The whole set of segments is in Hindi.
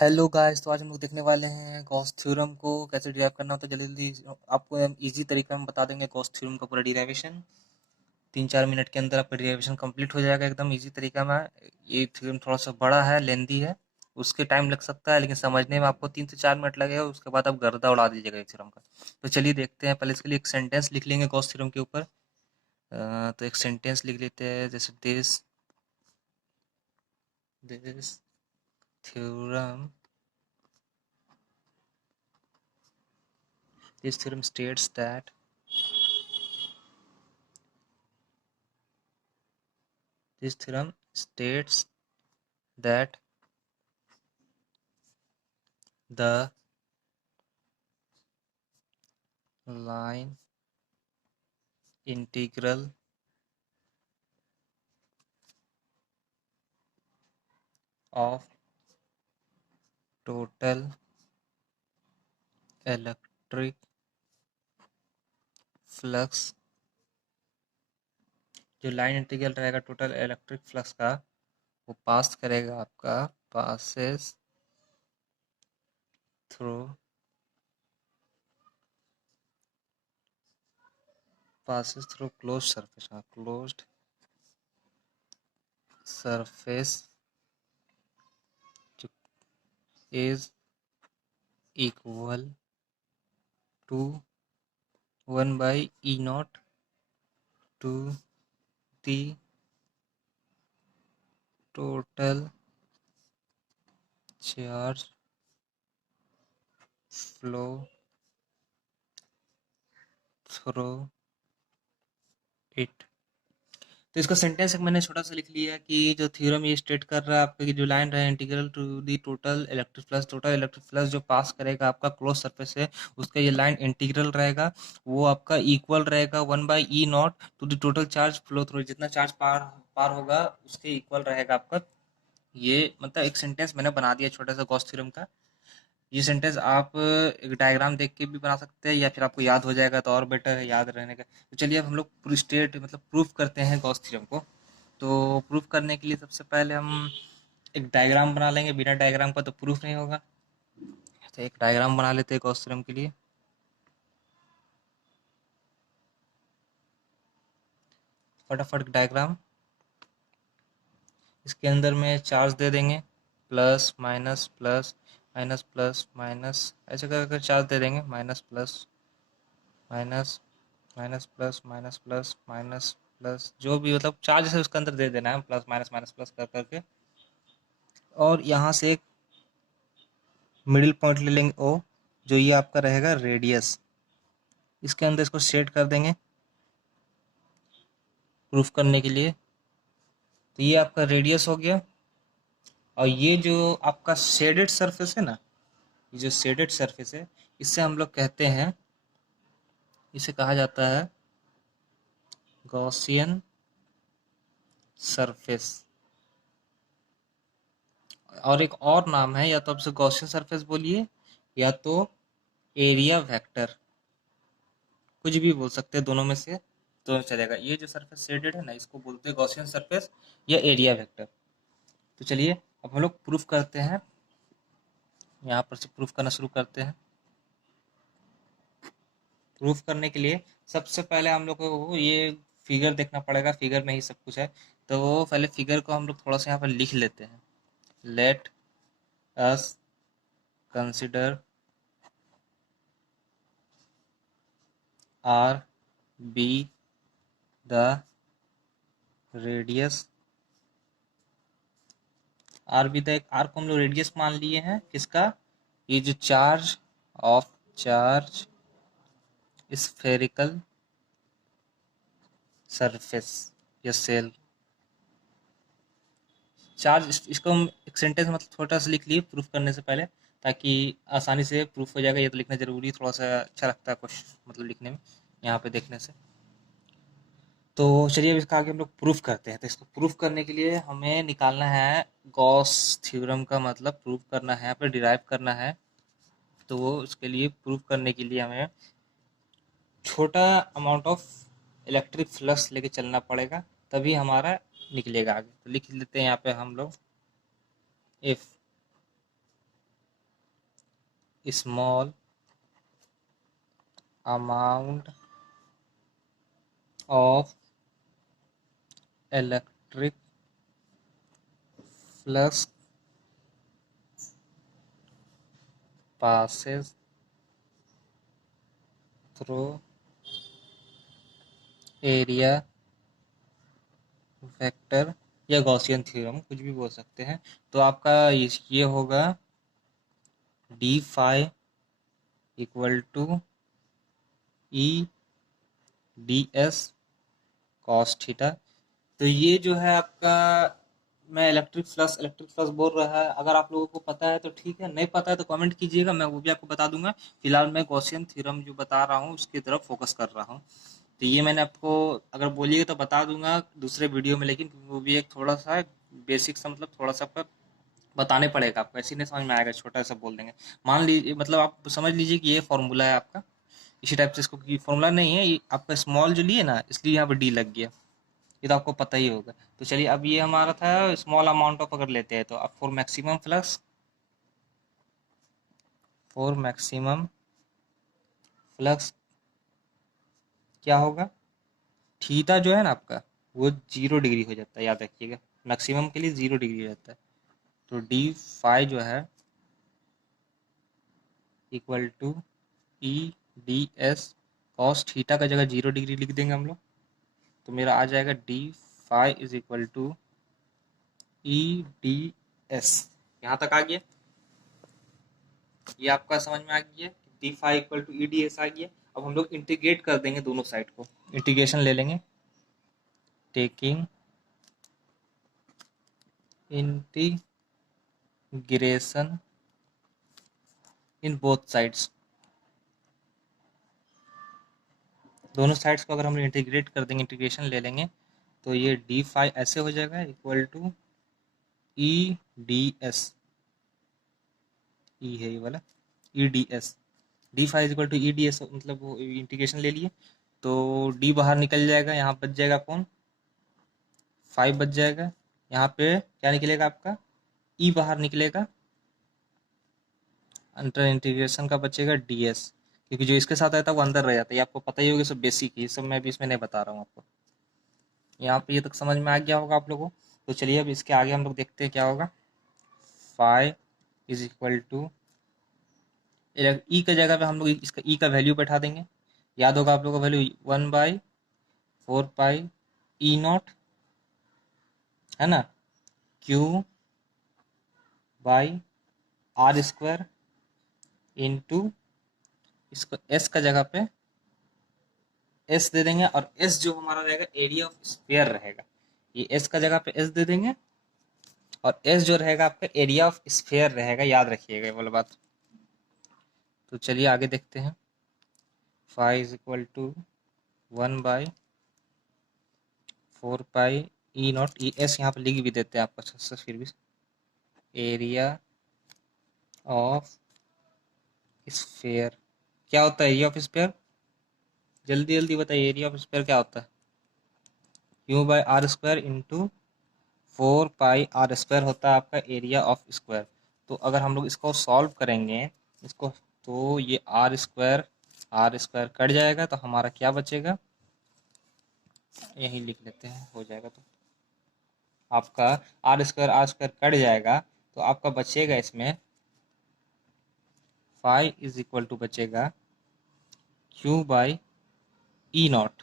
हेलो गाइस, तो आज हम लोग देखने वाले हैं गॉस थ्योरम को कैसे डिराइव करना होता है। जल्दी जल्दी आपको हम इजी तरीका में बता देंगे गॉस थ्योरम का पूरा डिराइवेशन। 3-4 मिनट के अंदर आपका डिराइवेशन कंप्लीट हो जाएगा एकदम इजी तरीका में। ये थ्योरम थोड़ा सा बड़ा है, लेंदी है, उसके टाइम लग सकता है, लेकिन समझने में आपको 3 से 4 मिनट लगेगा। उसके बाद आप गर्दा उड़ा दीजिएगा इस थ्योरम का। तो चलिए देखते हैं। पहले इसके लिए एक सेंटेंस लिख लेंगे गॉस थ्योरम के ऊपर। तो एक सेंटेंस लिख लेते हैं, जैसे this theorem this theorem states that this theorem states that the line integral of total electric flux, जो लाइन इंटीग्रल रहेगा टोटल इलेक्ट्रिक फ्लक्स का, वो पास करेगा आपका passes through closed surface, closed surface is equal to 1 by E naught to the total charge flow through it। तो इसका सेंटेंस एक मैंने छोटा सा लिख लिया कि जो थ्योरम ये स्टेट कर रहा है आपका कि जो लाइन रहा है integral to the total electric flux जो पास करेगा आपका क्लोज सरफेस है, उसका ये लाइन इंटीग्रल रहेगा, वो आपका इक्वल रहेगा 1/E0 to the total charge flow through. जितना चार्ज पार पार होगा उसके इक्वल रहेगा आपका। ये मतलब एक सेंटेंस मैंने बना दिया छोटा सा गॉस थ्योरम का। ये सेंटेंस आप एक डायग्राम देख के भी बना सकते हैं, या फिर आपको याद हो जाएगा तो और बेटर है याद रहने का। तो चलिए अब हम लोग पूरी स्टेट मतलब प्रूफ करते हैं गॉस थ्योरम को। तो प्रूफ करने के लिए सबसे पहले हम एक डायग्राम बना लेंगे। बिना डायग्राम का तो प्रूफ नहीं होगा। तो एक डायग्राम बना लेते हैं गॉस थ्योरम के लिए। फटाफट डायग्राम। इसके अंदर में चार्ज दे देंगे, plus minus plus minus plus minus, ऐसे कर कर चार्ज दे देंगे। Minus plus minus minus plus minus plus minus plus, जो भी मतलब चार्ज है उसके अंदर दे देना है, प्लस माइनस माइनस प्लस कर करके। और यहाँ से एक मिडिल पॉइंट ले लेंगे ओ, जो ये आपका रहेगा रेडियस। इसके अंदर इसको सेट कर देंगे प्रूफ करने के लिए। तो ये आपका रेडियस हो गया। और ये जो आपका शेडेड सरफेस है ना, ये जो शेडेड सरफेस है, इससे हम लोग कहते हैं, इसे कहा जाता है गॉसियन सरफेस। और एक और नाम है, या तो आप इसे गॉसियन सरफेस बोलिए, या तो एरिया वेक्टर, कुछ भी बोल सकते हैं, दोनों में से तो चलेगा। ये जो सरफेस शेडेड है ना, इसको बोलते हैं गॉसियन सरफेस या एरिया वेक्टर। तो चलिए अब हम लोग प्रूफ करते हैं। यहाँ पर से प्रूफ करना शुरू करते हैं। प्रूफ करने के लिए सबसे पहले हम लोग को ये फिगर देखना पड़ेगा, फिगर में ही सब कुछ है। तो पहले फिगर को हम लोग थोड़ा सा यहाँ पर लिख लेते हैं। Let us consider R be the radius. R be the, R को हम लोग रेडियस मान लिए हैं किसका, ये जो चार्ज स्फेरिकल सरफेस या सेल चार्ज। इसको हम एक सेंटेंस मतलब छोटा सा लिख लिए प्रूफ करने से पहले, ताकि आसानी से प्रूफ हो जाएगा। ये तो लिखना जरूरी, थोड़ा सा अच्छा लगता है कुछ मतलब लिखने में, यहाँ पे देखने से। तो चलिए अब इसका आगे हम लोग प्रूफ करते हैं। तो इसको प्रूफ करने के लिए हमें निकालना है गॉस थ्योरम का, मतलब प्रूफ करना है, यहाँ पे डिराइव करना है। तो वो उसके लिए प्रूफ करने के लिए हमें छोटा अमाउंट ऑफ इलेक्ट्रिक फ्लक्स लेके चलना पड़ेगा, तभी हमारा निकलेगा आगे। तो लिख लेते हैं यहाँ पे हम लोग, if small amount of electric flux passes through area vector या गॉसियन थ्योरम, कुछ भी बोल सकते हैं। तो आपका ये होगा D phi equal to E D S cos theta. तो ये जो है आपका, मैं इलेक्ट्रिक फ्लक्स बोल रहा है, अगर आप लोगों को पता है तो ठीक है, नहीं पता है तो कमेंट कीजिएगा, मैं वो भी आपको बता दूंगा। फिलहाल मैं गॉसियन थ्योरम जो बता रहा हूँ उसकी तरफ फोकस कर रहा हूँ। तो ये मैंने आपको अगर बोलिएगा तो बता दूंगा दूसरे वीडियो में, लेकिन वो भी एक थोड़ा सा बेसिक सा, मतलब थोड़ा सा आपका बताने पड़ेगा, आपको ऐसे नहीं समझ में आएगा, छोटा सा बोल देंगे। मान लीजिए, मतलब आप समझ लीजिए कि ये फॉर्मूला है आपका, इसी टाइप से इसको, फॉर्मूला नहीं है ये आपका, स्मॉल जो लिए ना इसलिए यहाँ पर डी लग गया, ये तो आपको पता ही होगा। तो चलिए, अब ये हमारा था स्मॉल अमाउंट ऑफ, अगर लेते हैं तो अब फॉर मैक्सिमम फ्लक्स क्या होगा, थीटा जो है ना आपका वो 0 डिग्री हो जाता है, याद रखिएगा, मैक्सिमम के लिए 0 डिग्री रहता है। तो डी फाई जो है equal to E D S cos theta का जगह 0 डिग्री लिख देंगे हम लोग, तो मेरा आ जाएगा D phi is equal to E D S. यहाँ तक आ गया, ये आपका समझ में आ गया, D phi equal to E D S आ गया। अब हम लोग इंटीग्रेट कर देंगे दोनों साइड को, इंटीग्रेशन ले लेंगे, taking integration in both sides. दोनों साइड्स को अगर हम इंटीग्रेट कर देंगे, इंटीग्रेशन ले लेंगे, तो ये डी फाई ऐसे हो जाएगा equal to E D S, E है ये वाला, E D S, D phi is equal to E D S, मतलब वो इंटीग्रेशन ले लिए, तो डी बाहर निकल जाएगा, यहाँ बच जाएगा कौन, 5 बच जाएगा, यहाँ पे क्या निकलेगा आपका, ई बाहर निकलेगा, अंडर इंटीग्रेशन का बचेगा डी एस, क्योंकि जो इसके साथ रहता है वो अंदर रह जाता है, ये आपको पता ही होगा, सब बेसिक ही, सब मैं भी इसमें नहीं बता रहा हूँ आपको। यहाँ पे ये तक समझ में आ गया होगा आप लोगों को। तो चलिए अब इसके आगे हम लोग देखते हैं क्या होगा। फाई इज इक्वल टू, ई का जगह पे हम लोग इसका ई का वैल्यू बैठा देंगे, याद होगा आप लोगों का वैल्यू 1/4 पाई ई नॉट, है ना, Q by R square into, इसको एस का जगह पे एस दे देंगे, और एस जो हमारा रहेगा एरिया ऑफ स्फीयर रहेगा, ये एस का जगह पे एस दे देंगे, और एस जो रहेगा आपका एरिया ऑफ स्फीयर रहेगा, याद रखिएगा ये वाला बात। तो चलिए आगे देखते हैं। Phi is equal to 1/4 pi E not, E S यहाँ पे लिख भी देते हैं आपको अच्छा से, फिर भी एरिया ऑफ स्फीयर क्या होता है, एरिया ऑफ स्फीयर, जल्दी जल्दी बताइए, एरिया ऑफ स्फीयर क्या होता है, Q by R square into 4 pi R square होता है आपका एरिया ऑफ स्क्वायर। तो अगर हम लोग इसको सॉल्व करेंगे इसको, तो ये आर स्क्वायर कट जाएगा, तो हमारा क्या बचेगा, यही लिख लेते हैं, हो जाएगा। तो आपका आर स्क्वायर कट जाएगा, तो आपका बचेगा इसमें फाई इज इक्वल टू बचेगा क्यू बाई ई नॉट,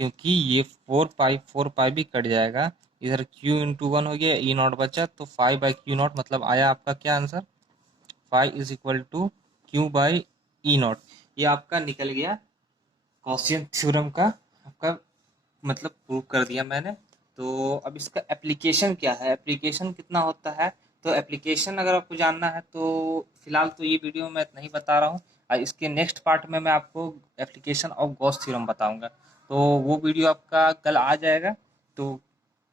क्योंकि ये 4 पाई भी कट जाएगा, इधर q इंटू 1 हो गया, ई नॉट बचा, तो 5/q0, मतलब आया आपका क्या answer, phi is equal to Q by E not. ये आपका निकल गया गॉसियन थ्योरम का, आपका मतलब प्रूव कर दिया मैंने। तो अब इसका एप्लीकेशन क्या है, एप्लीकेशन कितना होता है, तो एप्लीकेशन अगर आपको जानना है तो फिलहाल तो ये वीडियो में नहीं बता रहा हूँ, और इसके नेक्स्ट पार्ट में मैं आपको एप्लीकेशन ऑफ गॉस थ्योरम बताऊंगा, तो वो वीडियो आपका कल आ जाएगा। तो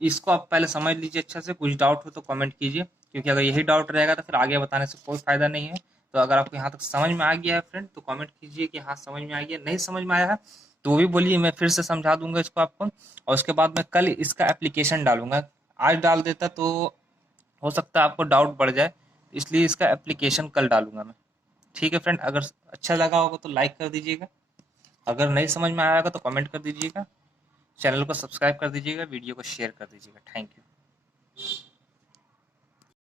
इसको आप पहले समझ लीजिए अच्छा से, कुछ डाउट हो तो कमेंट कीजिए, क्योंकि अगर यही डाउट रहेगा तो फिर आगे बताने से कोई फायदा नहीं है। तो अगर आपको यहाँ तक समझ में आ गया है फ्रेंड, तो कमेंट कीजिए कि हाँ समझ में आ गया, नहीं समझ में आया है तो वो भी बोलिए, मैं फिर से समझा दूंगा इसको आपको, और उसके बाद मैं कल इसका एप्लीकेशन डालूंगा। आज डाल देता तो हो सकता है आपको डाउट बढ़ जाए, इसलिए इसका एप्लीकेशन कल डालूंगा मैं। ठीक है फ्रेंड, अगर अच्छा लगा होगा तो लाइक कर दीजिएगा, अगर नहीं समझ में आया होगा तो कमेंट कर दीजिएगा, चैनल को सब्सक्राइब कर दीजिएगा, वीडियो को शेयर कर दीजिएगा। Thank you.